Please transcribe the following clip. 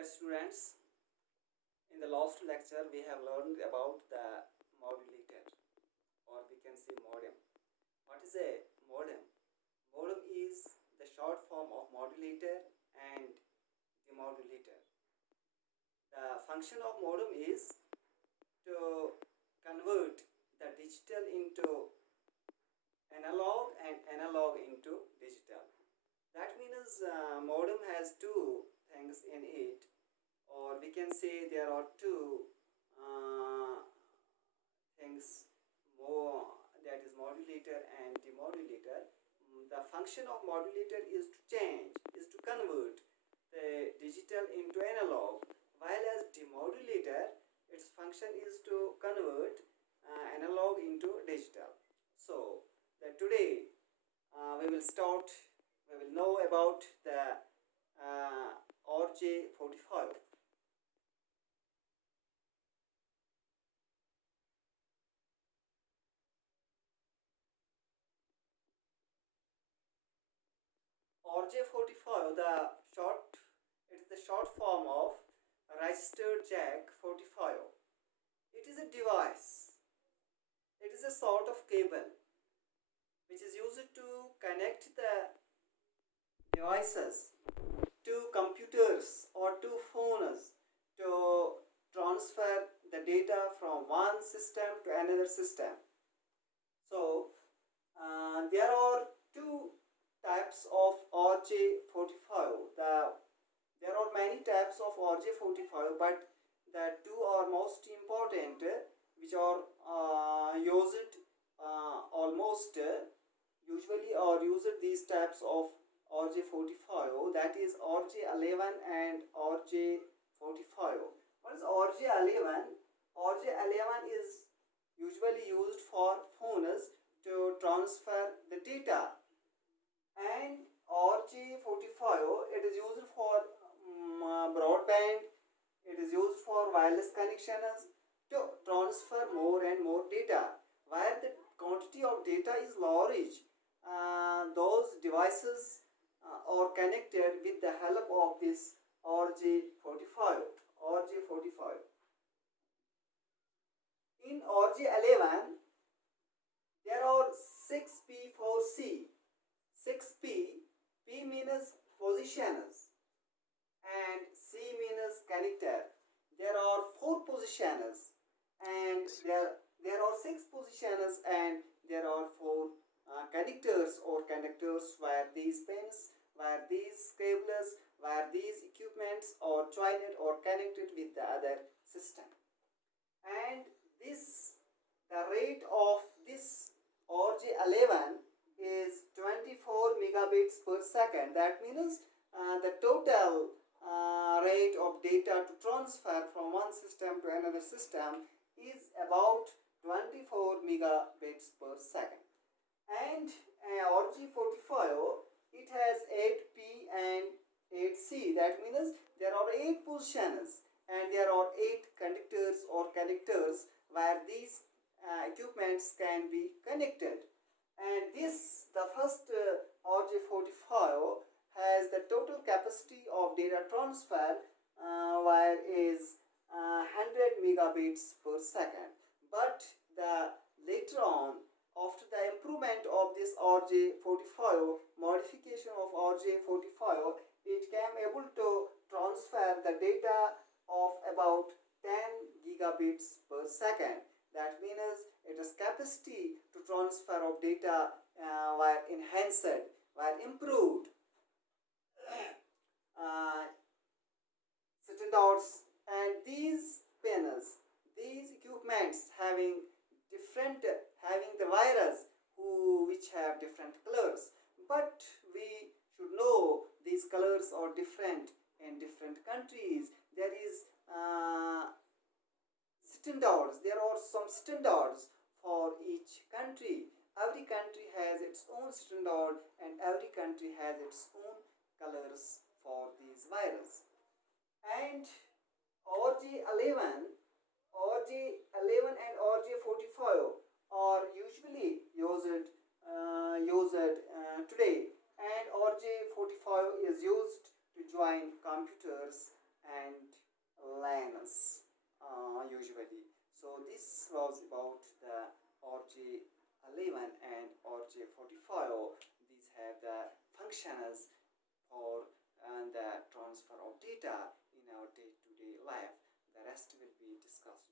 Dear students, in the last lecture we have learned about the modulator, or we can say modem. What is a modem? Modem is the short form of modulator and demodulator. The function of modem is to convert the digital into analog and analog into digital. That means modem has two things in it, or we can say there are two things more, that is modulator and demodulator. The function of modulator is to change, is to convert the digital into analog, while as demodulator its function is to convert analog into digital. So that today we will know about the RJ45. RJ45, it is the short form of registered jack 45. It is a device. It is a sort of cable which is used to connect the devices to computers or to phones to transfer the data from one system to another system. So there are two types of RJ45. There are many types of RJ45, but the two are most important, which are used almost usually are used these types of RJ45, that is RJ11 and RJ45. What is RJ11? RJ11 is usually used for phones to transfer the data, and RJ45 it is used for broadband. It is used for wireless connections to transfer more and more data. Where the quantity of data is large, those devices are connected with the help of this RJ45. RJ45. In RJ11, there are 6P4C. 6P, P means positions and C means connector. There are 4 positions, and there are 6 positions, and there are 4 connectors or conductors where these pins, where these cables, where these equipments are joined or connected with the other system. And the rate of this RJ11 is 24 megabits per second. That means the total rate of data to transfer from one system to another system is about 24 megabits per second. And RJ45, it has 8P and 8C. That means there are 8 positions and there are 8 conductors or connectors where these equipments can be connected. And the first RJ45 has the total capacity of data transfer where is 100 megabits per second. But later on, after the improvement of this RJ45, modification of RJ45, it came able to transfer the data of about 10 gigabits per second. That means its capacity to transfer of data were enhanced, were improved. Standards, and these pins, these equipments having the wires which have different colors, but we should know these colors are different in different countries. There is standards. There are some standards for each country. Every country has its own standard, and every country has its own colors for these wires. And RJ11, RJ11 and RJ45 are usually used today, and RJ45 is used to join computers and RJ11 and RJ45. These have the functions for the transfer of data in our day-to-day life. The rest will be discussed